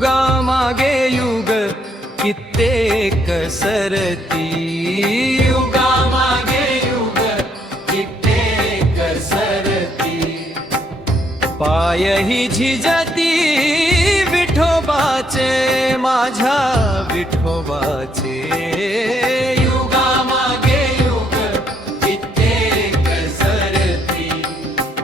युगामागे युग कित्येक सरती, युगामागे युग कित्येक सरती, पायही झिजती विठोबाचे, माझ्या विठोबाचे. युगामागे युग कित्येक सरती,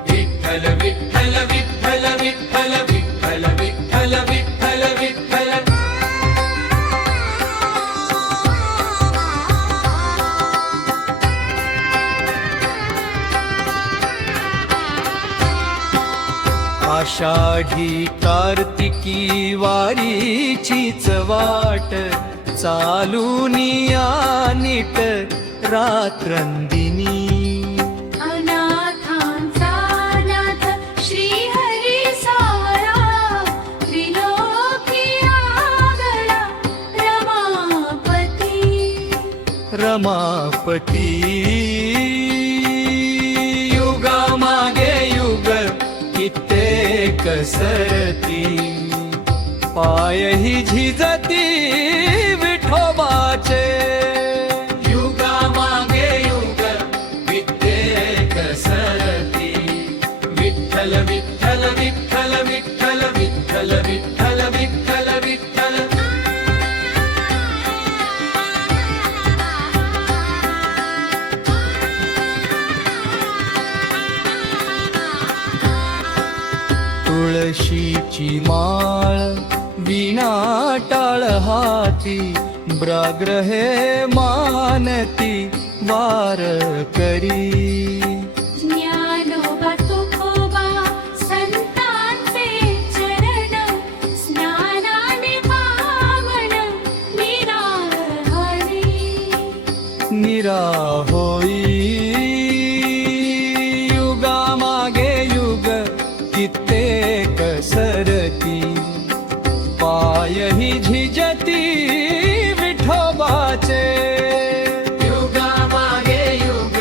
विठ्ठल विठ्ठल विठ्ठल विठ्ठल विठ्ठल विठ्ठल विठ्ठल विठ्ठल. आषाढी कार्तिकी वारीचीच वाट, चालूनिया नीट रात्रंदिनी. अनाथांचा नाथ श्री हरी सावरा, त्रिलोकी आगळा रमापती. रमापती युगामागे युग कित्येक सरती, पायही झिजती विठोबाचे. युगामागे युग कित्येक सरती, विठ्ठल विठ्ठल विठ्ठल विठ्ठल विठ्ठल विठ्ठल विठ्ठल विठ्ठल. तुळशीची माळ विणा टाळ हाती, ब्राग्रहे मानती वार करी. ज्ञानोबा तुकोबा संतांचे चरण, स्नानाने पावन निराहरी. निरा होई युगामागे युग कित्येक सरती, पायही झिजती विठोबाचे. युगामागे युग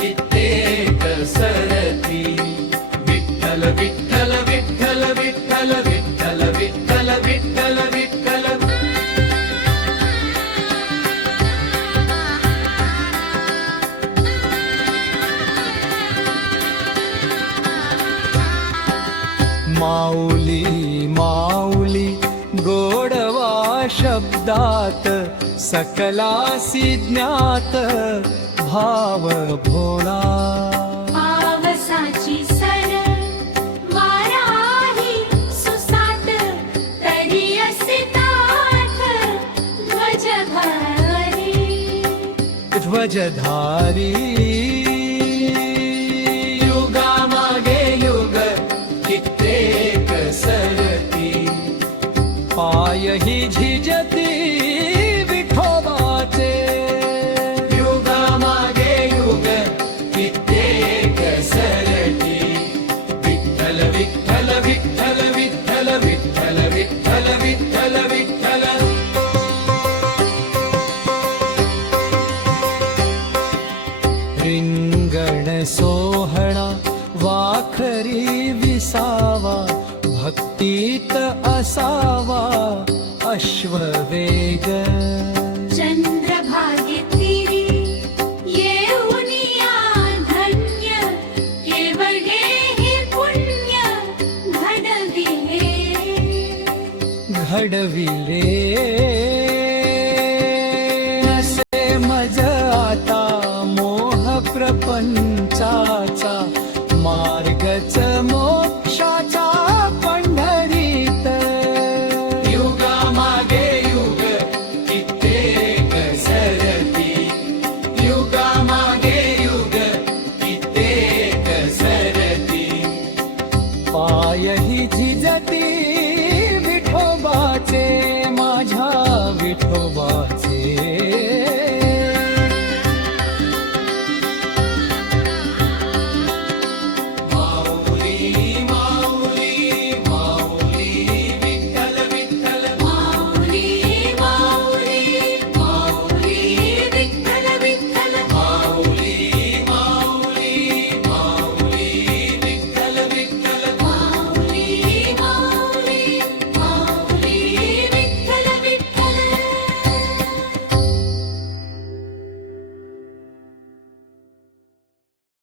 कित्येक सरती, विठ्ठल विठ्ठल विठ्ठल विठ्ठल विठ्ठल विठ्ठल विठ्ठल विठ्ठल. माऊली माऊली गोडवा शब्दात, सकलासी ज्ञात भाव भोळा. पावसाची सर वाराही सुसाट, तरी असे ताठ ध्वजधारी. ध्वजधारी युगामागे युग कित्येक सरती, पायही झिजती विठोबाचे. युगामागे युग कित्येक सरती, विठ्ठल विठ्ठल विठ्ठल विठ्ठल विठ्ठल विठ्ठल विठ्ठल विठ्ठल. रिंगण सोहळा वाखरी विसावा, भक्तीत असावा अश्ववेग. चंद्रभागेतीरी येऊनिया धन्य, केवळ हे पुण्य घडविले. घडविले असे मज आता मोह प्रपन्न,